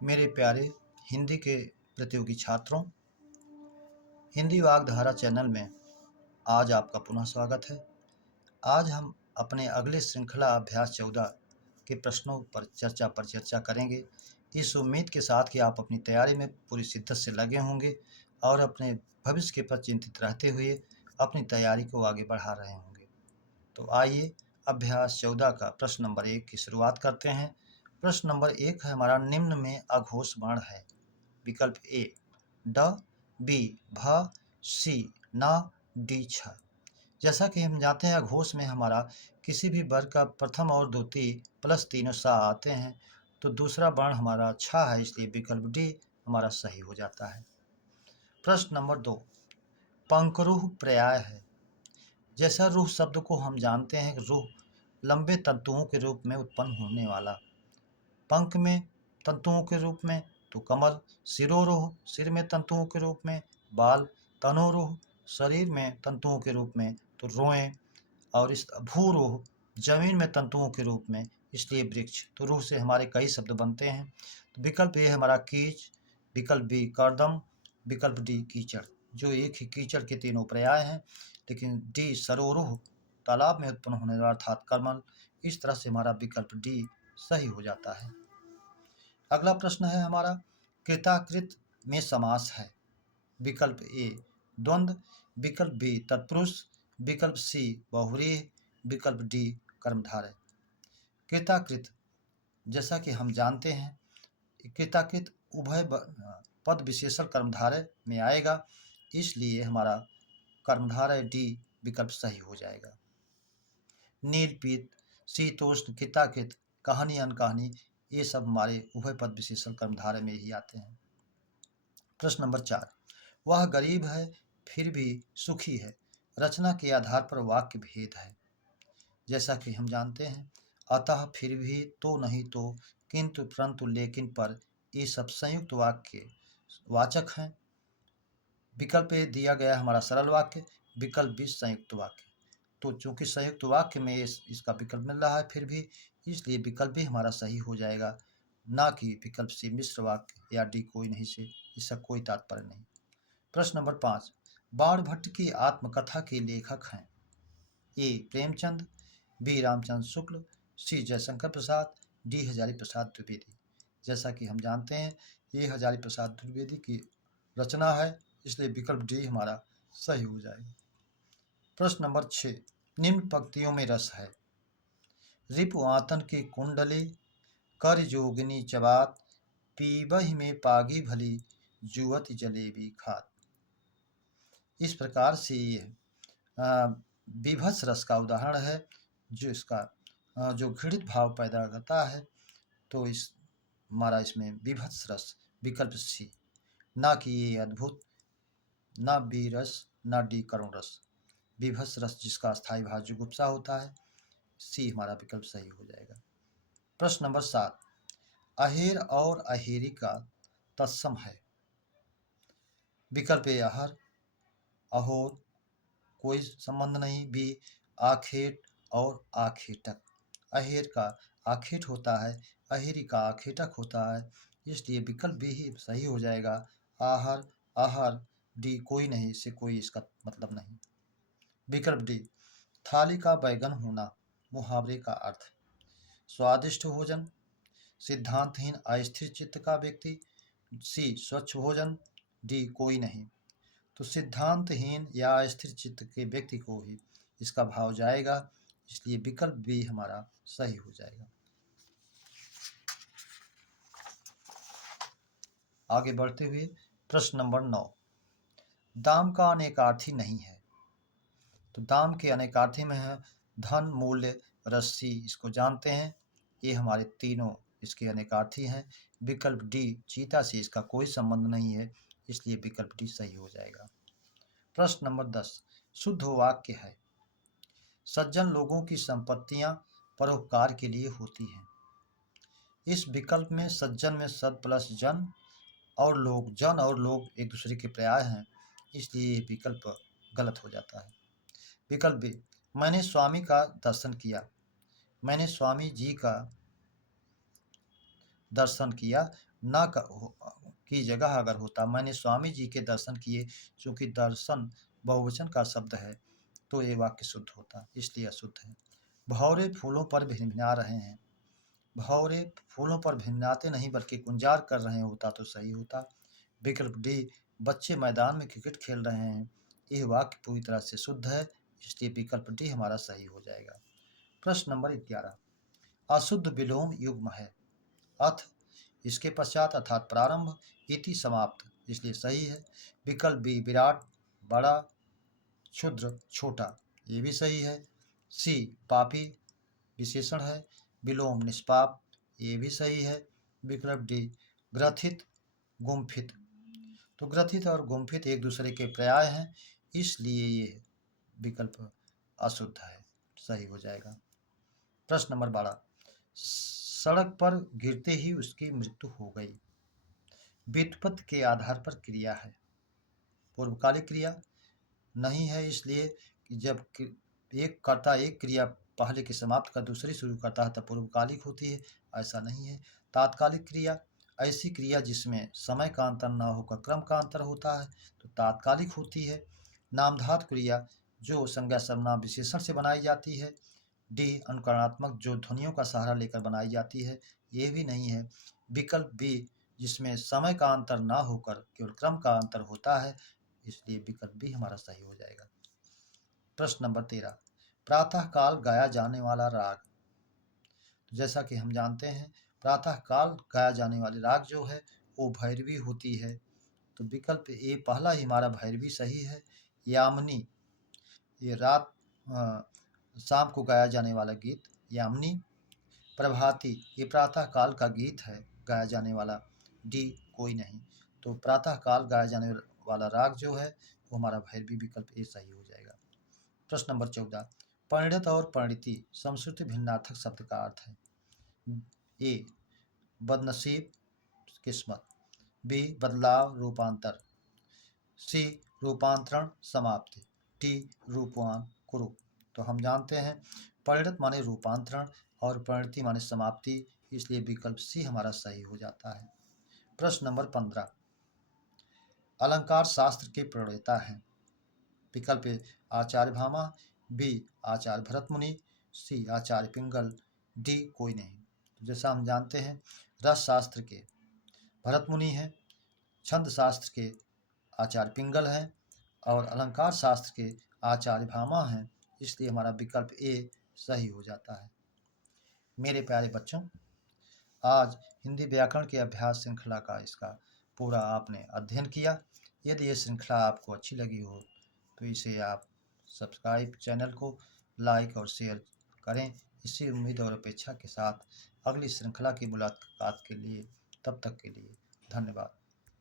मेरे प्यारे हिंदी के प्रतियोगी छात्रों, हिंदी वाग्धारा चैनल में आज आपका पुनः स्वागत है। आज हम अपने अगले श्रृंखला अभ्यास 14 के प्रश्नों पर चर्चा करेंगे। इस उम्मीद के साथ कि आप अपनी तैयारी में पूरी शिद्दत से लगे होंगे और अपने भविष्य के प्रति चिंतित रहते हुए अपनी तैयारी को आगे बढ़ा रहे होंगे। तो आइए अभ्यास 14 का प्रश्न नंबर 1 की शुरुआत करते हैं। प्रश्न नंबर 1 है हमारा, निम्न में अघोष वर्ण है। विकल्प ए ड, बी भ, सी न, डी छ। जैसा कि हम जानते हैं अघोष में हमारा किसी भी वर्ग का प्रथम और द्वितीय प्लस तीनों सा आते हैं, तो दूसरा वर्ण हमारा छ है, इसलिए विकल्प डी हमारा सही हो जाता है। प्रश्न नंबर 2, पंकरूह पर्याय है। जैसा रूह शब्द को हम जानते हैं, रूह लंबे तंतुओं के रूप में उत्पन्न होने वाला, पंख में तंतुओं के रूप में तो कमल, शिरोरोह सिर में तंतुओं के रूप में, बाल, तनोरोह शरीर में तंतुओं के रूप में तो रोएं, और इस भूरोह जमीन में तंतुओं के रूप में, इसलिए वृक्ष। तो रूह से हमारे कई शब्द बनते हैं। तो विकल्प ए हमारा कीच, विकल्प बी कर्दम, विकल्प डी कीचड़, जो एक ही कीचड़ के तीनों पर्याय हैं। लेकिन डी सरोरुह तालाब में उत्पन्न होने वाला अर्थात कमल, इस तरह से हमारा विकल्प डी सही हो जाता है। अगला प्रश्न है हमारा, कृताकृत में समास है। विकल्प ए द्वंद्व, विकल्प बी तत्पुरुष, विकल्प सी बहुव्रीहि, विकल्प डी कर्मधारय। कृताकृत, जैसा कि हम जानते हैं, कृताकृत उभय पद विशेषण कर्मधारय में आएगा, इसलिए हमारा कर्मधारय डी विकल्प सही हो जाएगा। नीलपीत, शीतोष्ण, कृताकृत, कहानी अनकहानी, ये सब हमारे उभय पद विशेषण कर्मधारय में ही आते हैं। प्रश्न नंबर 4, वह गरीब है फिर भी सुखी है। रचना के आधार पर वाक्य भेद है। जैसा कि हम जानते हैं, अतः, फिर भी, तो, नहीं तो, किंतु, परंतु, लेकिन, पर, ये सब संयुक्त वाक्य वाचक हैं। विकल्प ए दिया गया हमारा सरल वाक्य, विकल्प बी संयुक्त वाक्य। तो चूंकि संयुक्त वाक्य में इसका विकल्प मिल रहा है फिर भी, इसलिए विकल्प भी हमारा सही हो जाएगा, ना कि विकल्प सी मिश्र वाक्य या डी कोई नहीं से, इसका कोई तात्पर्य नहीं। प्रश्न नंबर 5, बाणभट्ट की आत्मकथा के लेखक हैं। ए प्रेमचंद, बी रामचंद्र शुक्ल, सी जयशंकर प्रसाद, डी हजारी प्रसाद द्विवेदी। जैसा कि हम जानते हैं, ये हजारी प्रसाद द्विवेदी की रचना है, इसलिए विकल्प डी हमारा सही हो जाएगा। प्रश्न नंबर 6, निम्न पंक्तियों में रस है। रिपुआतन की कुंडली, कर जोगिनी चबात, पीबहि में पागी भली, जुवत जलेबी खात। इस प्रकार से ये विभत्स रस का उदाहरण है, जो इसका जो घृणित भाव पैदा करता है। तो इस हमारा इसमें विभत्स रस विकल्प सी, ना कि ये अद्भुत, ना बी रस, ना डी करुण रस। विभत्स रस जिसका स्थायी भाव जुगुप्सा होता है, सी हमारा विकल्प सही हो जाएगा। प्रश्न नंबर 7, अहेर और अहेरी का तत्सम है। विकल्प ए अहर, अहोर, कोई संबंध नहीं, बी आखेट और आखेटक। अहेर का आखेट होता है, अहेरी का आखेटक होता है, इसलिए विकल्प बी ही सही हो जाएगा। आहर, आहर, डी कोई नहीं, इससे कोई इसका मतलब नहीं। विकल्प डी थाली का बैगन होना, मुहावरे का अर्थ। स्वादिष्ट भोजन, सिद्धांतहीन अस्थिर चित्त का व्यक्ति, सी स्वच्छ भोजन, डी कोई नहीं। तो सिद्धांतहीन या अस्थिर चित्त के व्यक्ति को ही इसका भाव जाएगा, इसलिए विकल्प बी हमारा सही हो जाएगा। आगे बढ़ते हुए प्रश्न नंबर 9, दाम का अनेकार्थी नहीं है। तो दाम के अनेकार्थी में है धन, मूल्य, रस्सी, इसको जानते हैं, ये हमारे तीनों इसके अनेकार्थी हैं। विकल्प डी चीता से इसका कोई संबंध नहीं है, इसलिए विकल्प डी सही हो जाएगा। प्रश्न नंबर 10, शुद्ध वाक्य है। सज्जन लोगों की संपत्तियां परोपकार के लिए होती हैं। इस विकल्प में सज्जन में सद प्लस जन और लोग, जन और लोग एक दूसरे के पर्याय हैं, इसलिए ये विकल्प गलत हो जाता है। विकल्प बी, मैंने स्वामी का दर्शन किया। मैंने स्वामी जी का दर्शन किया ना की जगह अगर होता मैंने स्वामी जी के दर्शन किए, चूँकि दर्शन बहुवचन का शब्द है तो ये वाक्य शुद्ध होता, इसलिए अशुद्ध है। भौरे फूलों पर भिनभिना रहे हैं, भौरे फूलों पर भिनभिनाते नहीं बल्कि गुंजार कर रहे होता तो सही होता। विकल्प डी, बच्चे मैदान में क्रिकेट खेल रहे हैं, यह वाक्य पूरी तरह से शुद्ध है, इसलिए विकल्प डी हमारा सही हो जाएगा। प्रश्न नंबर 11, अशुद्ध विलोम युग्म है, अथ इसके पश्चात अर्थात प्रारंभ, इति समाप्त, इसलिए सही है। विकल्प बी, विराट बड़ा, क्षुद्र छोटा, ये भी सही है। सी, पापी विशेषण है, विलोम निष्पाप, ये भी सही है। विकल्प डी, ग्रथित गुम्फित, तो ग्रथित और गुम्फित एक दूसरे के पर्याय हैं, इसलिए ये विकल्प अशुद्ध है, सही हो जाएगा। प्रश्न नंबर 12, सड़क पर गिरते ही उसकी मृत्यु हो गई, व्युत्पत्ति के आधार पर क्रिया है, पूर्वकालिक क्रिया नहीं है, इसलिए कि जब एक कर्ता एक क्रिया पहले की समाप्त कर दूसरी शुरू करता है तब पूर्वकालिक होती है, ऐसा नहीं है। तात्कालिक क्रिया, ऐसी क्रिया जिसमें समय का अंतर न होकर क्रम का अंतर होता है तो तात्कालिक होती है। नामधातु क्रिया जो संज्ञा सर्वनाम विशेषण से बनाई जाती है। डी, अनुकरणात्मक जो ध्वनियों का सहारा लेकर बनाई जाती है, ये भी नहीं है। विकल्प बी, जिसमें समय का अंतर न होकर केवल क्रम का अंतर होता है, इसलिए विकल्प बी हमारा सही हो जाएगा। प्रश्न नंबर 13, प्रातः काल गाया जाने वाला राग, तो जैसा कि हम जानते हैं प्रातः काल गाया जाने वाली राग जो है वो भैरवी होती है, तो विकल्प ए पहला ही हमारा भैरवी सही है। यामिनी, ये रात शाम को गाया जाने वाला गीत यामिनी। प्रभाती, ये प्रातः काल का गीत है गाया जाने वाला, डी कोई नहीं, तो प्रातः काल गाया जाने वाला राग जो है वो हमारा भैरवी, विकल्प ए सही हो जाएगा। प्रश्न नंबर 14, परिणत और परिणति समश्रुति भिन्नार्थक शब्द का अर्थ है। ए, बदनसीब किस्मत, बी, बदलाव रूपांतर, सी, रूपांतरण समाप्ति, डी, रूपवान कुरु। तो हम जानते हैं परिणत माने रूपांतरण और परिणति माने समाप्ति, इसलिए विकल्प सी हमारा सही हो जाता है। प्रश्न नंबर 15, अलंकार शास्त्र के प्रणेता हैं। विकल्प ए, आचार्य भामा, बी, आचार्य भरत मुनि, सी, आचार्य पिंगल, डी कोई नहीं। तो जैसा हम जानते हैं रस शास्त्र के भरत मुनि हैं, छंद शास्त्र के आचार्य पिंगल हैं और अलंकार शास्त्र के आचार्य भामा हैं, इसलिए हमारा विकल्प ए सही हो जाता है। मेरे प्यारे बच्चों, आज हिंदी व्याकरण के अभ्यास श्रृंखला का इसका पूरा आपने अध्ययन किया। यदि ये श्रृंखला आपको अच्छी लगी हो तो इसे आप सब्सक्राइब, चैनल को लाइक और शेयर करें। इसी उम्मीद और अपेक्षा के साथ अगली श्रृंखला की मुलाकात के लिए, तब तक के लिए धन्यवाद।